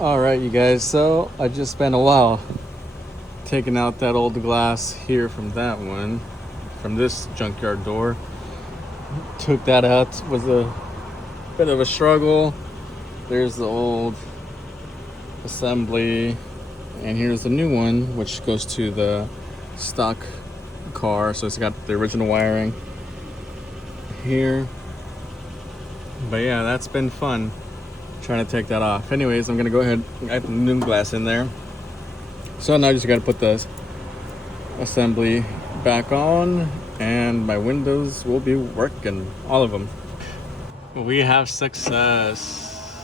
All right, you guys. So I just spent a while taking out that old glass here from that one, from this junkyard door. Took that out. Was a bit of a struggle. There's the old assembly, and here's the new one, which goes to the stock car. So it's got the original wiring here. But yeah, that's been fun trying to take that off. Anyways, I'm gonna go ahead and add the new glass in there. So now I just gotta put the assembly back on and my windows will be working, all of them. We have success.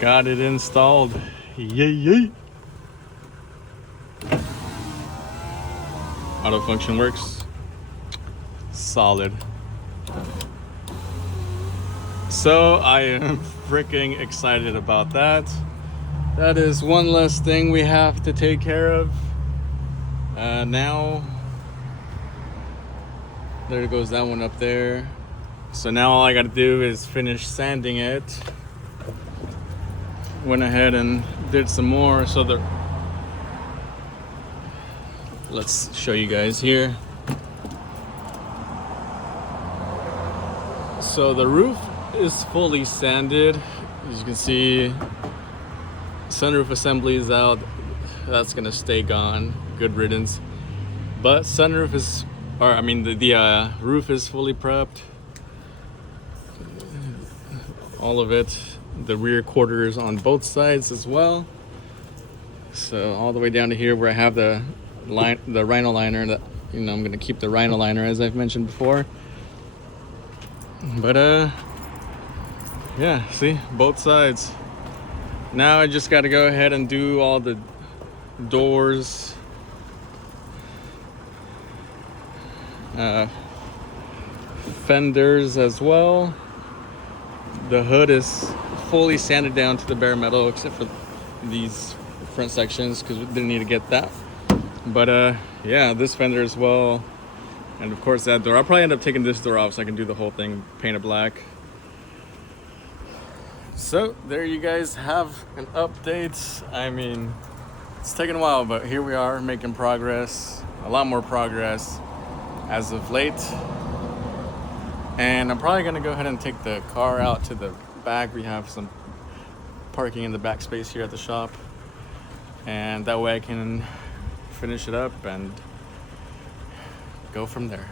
Got it installed. Yay, yay. Auto function works. Solid. So I am freaking excited about that. That is one less thing we have to take care of. Now, there goes that one up there. So now all I gotta do is finish sanding it. Went ahead and did some more. So let's show you guys here. So the roof is fully sanded. As you can see, sunroof assembly is out. That's gonna stay gone. Good riddance. But sunroof is, the roof is fully prepped. All of it. The rear quarters on both sides as well. So all the way down to here where I have the Rhino liner. That I'm gonna keep the Rhino liner as I've mentioned before. But yeah, see, both sides. Now I just got to go ahead and do all the doors, fenders as well. The hood is fully sanded down to the bare metal except for these front sections because we didn't need to get that. But yeah, this fender as well. And of course that door. I'll probably end up taking this door off so I can do the whole thing painted black. So there you guys have an update. I mean, it's taken a while, but here we are making progress. A lot more progress as of late. And I'm probably gonna go ahead and take the car out to the back. We have some parking in the back space here at the shop. And that way I can finish it up and go from there.